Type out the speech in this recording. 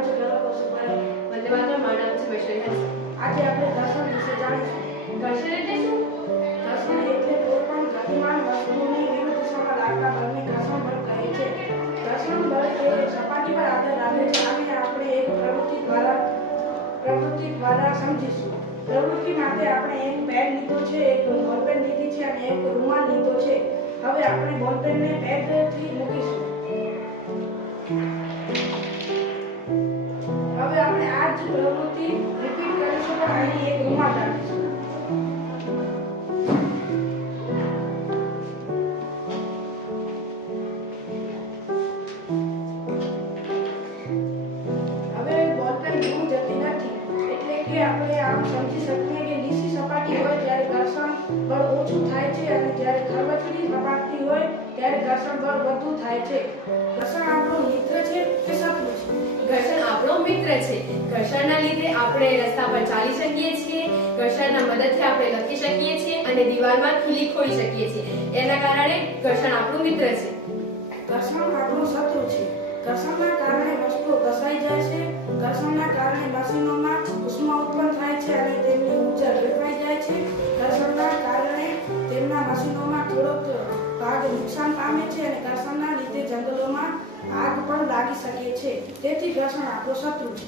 નામ છે ગલકો સુભાઈ. વંદે માતરમ. મારું નામ છે વૈશાલી હંસ. આજે આપણે ઘર્ષણ વિશે જાણીશું. ઘર્ષણ એટલે શું? ઘર્ષણ એટલે કોઈ પણ ગતિમાન વસ્તુની વિરુદ્ધ દિશામાં લાગતા બળને ઘર્ષણ બળ કહે છે. ઘર્ષણ બળ એ સપાટી પર આધાર રાખે છે. આને આપણે એક પ્રવૃત્તિ દ્વારા સમજીશું. પ્રવૃત્તિ માટે આપણે એક પેડ લીધો છે, એક બોલપેન લીધી છે અને એક રૂમાલ લીધો છે. હવે આપણે બોલપેનને પેડથી મૂકીશું. હવે આપણે આ જ પ્રવૃત્તિ રિપીટ કરીશું પણ અહીં એક રૂમાલ રાખીશું. હવે બોલપેન દૂર જતી નથી, એટલે કે આપણે આમ સમજી શકીએ કે લીસી સપાટી હોય ત્યારે ઘર્ષણ બળ ઓછું થાય છે અને જ્યારે ખરબચડી સપાટી હોય ત્યારે ઘર્ષણ બળ વધુ થાય છે. ઘર્ષણ આપણો મિત્ર છે કે શત્રુ છે? ઘર્ષણ આપણો મિત્ર છે. ઘર્ષણના લીધે આપણે રસ્તા પર ચાલી શકીએ છીએ, ઘર્ષણના મદદથી આપણે લખી શકીએ છીએ અને દિવાલમાં ખીલી ખોઈ શકીએ છીએ. એના કારણે ઘર્ષણ આપણું મિત્ર છે. ઘર્ષણ આપણો શત્રુ છે. ઘર્ષણના કારણે વસ્તુઓ ઘસાઈ જાય છે. ઘર્ષણના કારણે મશીનોમાં ઉષ્મા ઉત્પન્ન થાય છે અને તેમની ઊર્જા વેડફાઈ જાય છે. ઘર્ષણના કારણે તેમના મશીનોમાં થોડોક ભાગ નુકસાન પામે છે અને ઘર્ષણના લીધે જંગલોમાં આગ પણ લાગી શકે છે. તેથી ઘર્ષણ આપણો શત્રુ છે.